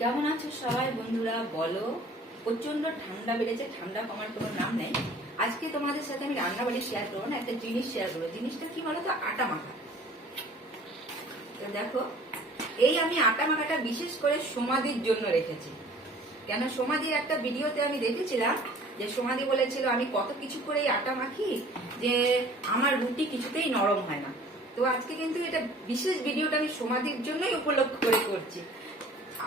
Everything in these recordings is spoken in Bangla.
কেমন আছো সবাই বন্ধুরা? বলো। প্রচন্ড ঠান্ডা বেড়েছে, ঠান্ডা কমার কোনো নাম নেই। আজকে তোমাদের সাথে আমি রান্নাবাড়ি শেয়ার করবো না, একটা জিনিস শেয়ার করবো। জিনিসটা কি বলতো? আটা মাখা। তো দেখো, এই আমি আটা মাখাটা বিশেষ করে সমাধির জন্য রেখেছি। কেন, সমাধির একটা ভিডিওতে আমি দেখেছিলাম যে সমাধি বলেছিল আমি কত কিছু করে আটা মাখি যে আমার রুটি কিছুতেই নরম হয় না। তো আজকে কিন্তু এটা বিশেষ ভিডিওটা আমি সমাধির জন্যই উপলক্ষ করে করছি।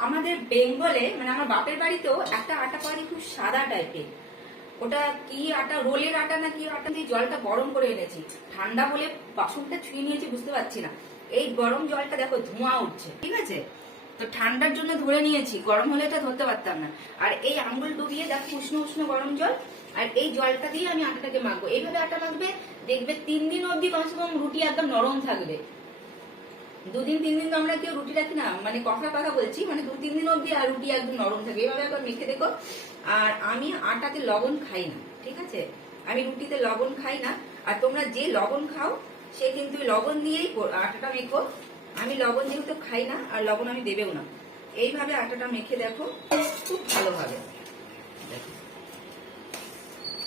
আমাদের বেঙ্গলে মানে আমার বাপের বাড়িতেও একটা আটা পাওয়া যায় খুব সাদা টাইপের। ওটা কি আটা, রোলের আটা না কি আটা দিয়ে জলটা গরম করে এনেছি। ঠান্ডা বলে বাসনটা ছুঁয়ে নিয়েছি, বুঝতে পারছি না। এই গরম জলটা দেখো ধোঁয়া উঠছে, ঠিক আছে? তো ঠান্ডার জন্য ধরে নিয়েছি, গরম হলে এটা ধরতে পারতাম না। আর এই আঙ্গুল ডুবিয়ে দেখো উষ্ণ উষ্ণ গরম জল, আর এই জলটা দিয়ে আমি আটাটাকে মাখবো। এইভাবে আটা মাখবে, দেখবে 3 দিন অবধি কমসে কম রুটি একদম নরম থাকবে। 2-3 দিন তো আমরা কেউ রুটি রাখি না, মানে কথা বলছি, মানে 2-3 দিন অব্দি আর রুটি একদম নরম থাকে। এইভাবে একবার মেখে দেখো। আর আমি আটাতে লবণ খাই না, ঠিক আছে? আমি রুটিতে লবণ খাই না। আর তোমরা যে লবণ খাও সে কিন্তু লবণ দিয়েই আটাটা মেখো। আমি লবণ যেহেতু খাই না, আর লবণ আমি দেবেও না। এইভাবে আটাটা মেখে দেখো, খুব ভালোভাবে।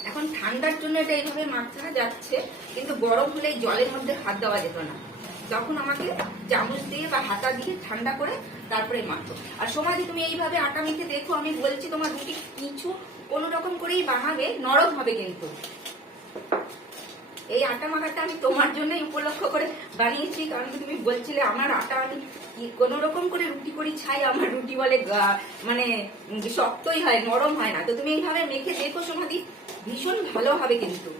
এখন ঠান্ডার জন্য এটা এইভাবে মাখা যাচ্ছে, কিন্তু গরম হলে জলের মধ্যে হাত দেওয়া যেত না। তখন আমাকে চামচ দিয়ে বা হাতা দিয়ে ঠান্ডা করে তারপরে মাখো। আর সমাধি তুমি এইভাবে আটা মেখে দেখো, আমি বলছি তোমার রুটি কিছু কোনো রকম করেই বানাবে, নরম হবে কিন্তু। এই আটা মাখাটা আমি তোমার জন্যই উপলক্ষ করে বানিয়েছি, কারণ তুমি বলছিলে আমার আটা আমি কোন রকম করে রুটি করি ছাই, আমার রুটি বলে মানে শক্তই হয়, নরম হয় না। তো তুমি এইভাবে মেখে দেখো সমাধি, ভীষণ ভালো হবে কিন্তু।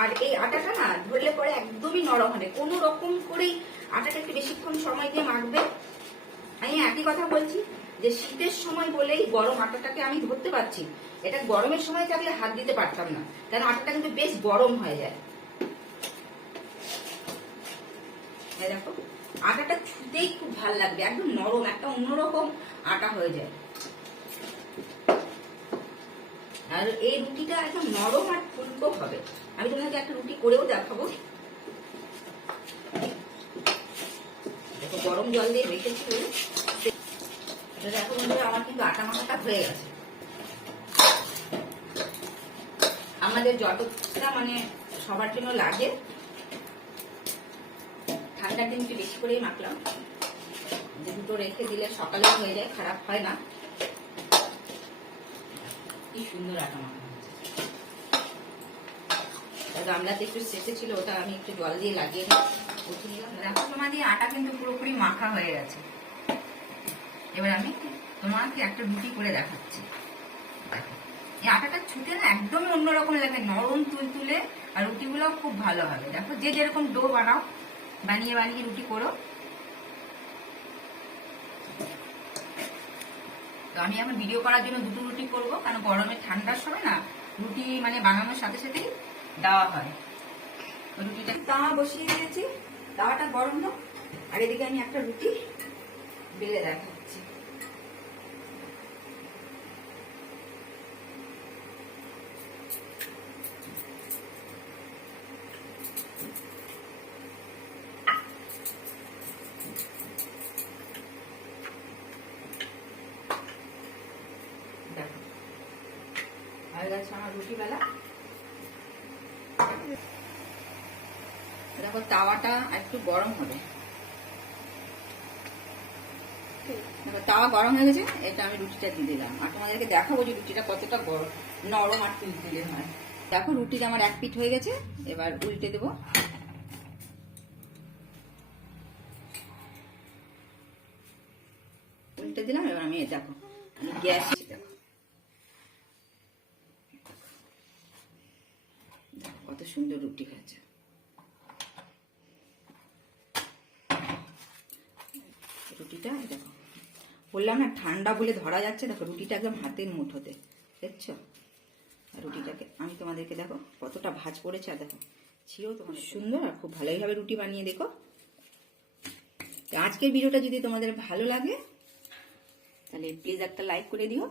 আর এই আটাটা না ধরলে পরে একদমই নরম হবে। কোন রকম করেই আটাটা একটু বেশিক্ষণ সময় দিয়ে মাখবে। আমি একই কথা বলছি যে শীতের সময় বলেই গরম আটাটাকে আমি ধরতে পারছি। এটা গরমের সময় থাকলে হাত দিতে পারতাম না, কারণ আটাটা কিন্তু বেশ গরম হয়ে যায়। দেখো, আটাটা ছুতেই খুব ভালো লাগবে, একদম নরম, একটা অন্যরকম আটা হয়ে যায়। আর এই রুটিটা একদম নরম আর ফুলকো হবে। আমি তোমাকে একটা রুটি করেও দেখাবো। দেখো, গরম জল দিয়ে রেখেছি বলে দেখো বন্ধুরা, আমার কিন্তু আটা মাখাটা হয়ে গেছে। আমাদের যতটা মানে সবার জন্য লাগে, ঠান্ডার দিন একটু বেশি করেই মাখলাম। দুটো রেখে দিলে সকালেও হয়ে যায়, খারাপ হয় না। কি সুন্দর আটা মাখা। গামলাতে একটু সেটে ছিল, ওটা আমি একটু জল দিয়ে লাগিয়ে উঠে নিলাম। দেখো তোমাদের আটা কিন্তু পুরোপুরি মাখা হয়ে গেছে। এবার আমি তোমাকে একটা রুটি করে দেখাচ্ছি। এই আটাটা ছুটে না একদমই অন্যরকম লাগে, নরম তুলতুলে। আর রুটিগুলো খুব ভালো হবে। দেখো, যে যেরকম ডো বানাও, বানিয়ে বানিয়ে রুটি করো। তো আমি এখন ভিডিও করার জন্য দুটো রুটি করবো, কারণ গরমে ঠান্ডার সময় না রুটি মানে বানানোর সাথে সাথেই দেওয়া হয়। রুটিটা তাওয়া বসিয়ে দিয়েছি, তাওয়াটা গরম হোক। আর এদিকে আমি একটা রুটি বেলে দেখাচ্ছি। দেখো, হয়ে গেছে আমার রুটি বেলা। দেখো, তাওয়াটা একটু গরম হবে। দেখো, তাওয়া গরম হয়ে গেছে। এটা আমি রুটিটা দিয়ে দিলাম, আর তোমাদেরকে দেখাবো যে রুটিটা কতটা নরম আর তুলতুলে হয়। দেখো, রুটিটা আমার এক পিঠ হয়ে গেছে। এবার উল্টে দেবো। উল্টে দিলাম। এবার আমি দেখো, গ্যাস দেখো কত সুন্দর রুটি হয়েছে। রুটিটা দেখো, বললাম না ঠান্ডা বলে ধরা যাচ্ছে। দেখো, রুটিটা একদম হাতের মুঠোতে, দেখছো? রুটিটাকে আমি তোমাদেরকে দেখো কতটা ভাঁজ পড়েছে। আর দেখো, ছিঁড়েও তোমার সুন্দর। আর খুব ভালোভাবে রুটি বানিয়ে দেখো। আজকের ভিডিওটা যদি তোমাদের ভালো লাগে তাহলে প্লিজ একটা লাইক করে দিও।